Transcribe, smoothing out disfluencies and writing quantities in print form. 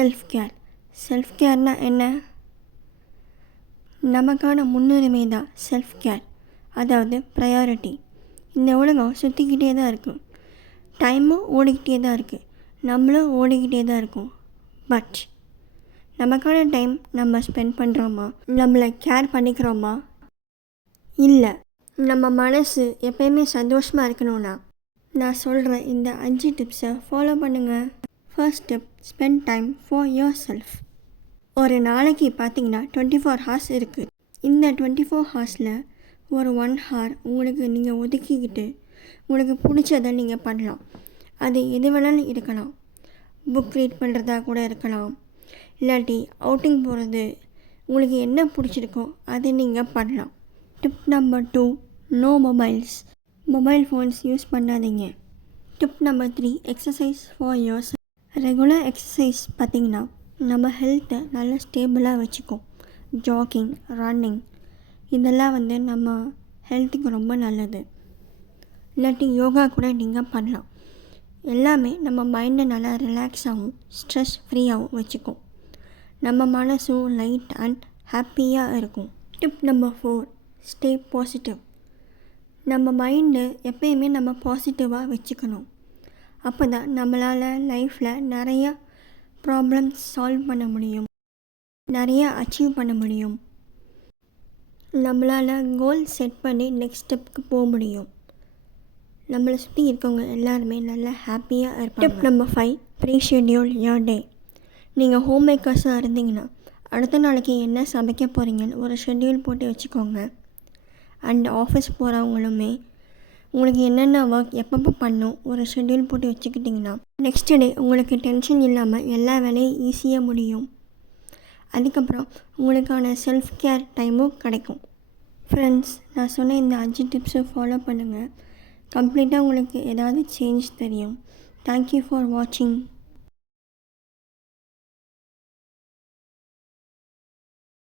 Self care. Self கேர்னால் என்ன? நமக்கான முன்னுரிமை தான் செல்ஃப் கேர், அதாவது ப்ரையாரிட்டி. இந்த உலகம் சுற்றிக்கிட்டே தான் இருக்கும், டைமும் ஓடிக்கிட்டே தான் இருக்குது, நம்மளும் ஓடிக்கிட்டே தான் இருக்கோம். பட் நமக்கான டைம் நம்ம ஸ்பெண்ட் பண்ணுறோமா? நம்மளை கேர் பண்ணிக்கிறோமா? இல்லை. நம்ம மனசு எப்பயுமே சந்தோஷமாக இருக்கணும்னா நான் சொல்கிற இந்த 5 டிப்ஸை ஃபாலோ பண்ணுங்கள். First tip, spend time for yourself. ஒரு நாளைக்கு பார்த்தீங்கன்னா 24 ஹார்ஸ் இருக்குது. இந்த 24 ஹார்ஸில் ஒரு 1 ஹார் உங்களுக்கு நீங்கள் ஒதுக்கிக்கிட்டு உங்களுக்கு பிடிச்சதை நீங்கள் பண்ணலாம். அது எது வேணாலும் இருக்கலாம். புக் ரீட் பண்ணுறதா கூட இருக்கலாம், இல்லாட்டி அவுட்டிங் போகிறது, உங்களுக்கு என்ன பிடிச்சிருக்கோ அதை நீங்கள் பண்ணலாம். Tip number 2, no mobiles. Mobile phones use பண்ணாதீங்க. Tip number 3, exercise for yourself. Regular exercise பார்த்திங்கன்னா நம்ம ஹெல்த்தை நல்லா ஸ்டேபிளாக வச்சுக்கும். ஜாகிங், ரன்னிங் இதெல்லாம் நம்ம ஹெல்த்துக்கு ரொம்ப நல்லது. இல்லாட்டி யோகா கூட நீங்கள் பண்ணலாம். எல்லாமே நம்ம மைண்டை நல்லா ரிலாக்ஸாகவும் ஸ்ட்ரெஸ் ஃப்ரீயாகவும் வச்சுக்கும். நம்ம மனசும் லைட் அண்ட் ஹாப்பியாக இருக்கும். Tip number 4, stay positive. நம்ம மைண்டை எப்பயுமே நம்ம பாசிட்டிவாக வச்சுக்கணும். அப்போ தான் நம்மளால் லைஃப்பில் நிறையா ப்ராப்ளம்ஸ் சால்வ் பண்ண முடியும், நிறையா அச்சீவ் பண்ண முடியும். நம்மளால் கோல் செட் பண்ணி நெக்ஸ்ட் ஸ்டெப்புக்கு போக முடியும். நம்மளை சுற்றி இருக்கவங்க எல்லாருமே நல்லா ஹாப்பியாக இருப்பாங்க. Tip number 5, preschedule your day. நீங்கள் ஹோம் மேக்கர்ஸாக இருந்தீங்கன்னா அடுத்த நாளைக்கு என்ன சமைக்க போகிறீங்கன்னு ஒரு ஷெட்யூல் போட்டு வச்சுக்கோங்க. அண்ட் ஆஃபீஸ் போகிறவங்களுமே உங்களுக்கு என்னென்ன ஒர்க் எப்பப்போ பண்ணணும் ஒரு ஷெட்யூல் போட்டு வச்சுக்கிட்டிங்கன்னா நெக்ஸ்ட் டே உங்களுக்கு டென்ஷன் இல்லாமல் எல்லா வேலையும் ஈஸியாக முடியும். அதுக்கப்புறம் உங்களுக்கான செல்ஃப் கேர் டைமும் கிடைக்கும். ஃப்ரெண்ட்ஸ், நான் சொன்ன இந்த 5 டிப்ஸை ஃபாலோ பண்ணுங்கள். கம்ப்ளீட்டாக உங்களுக்கு ஏதாவது சேஞ்ச் தெரியும். தேங்க்யூ ஃபார் வாட்சிங்.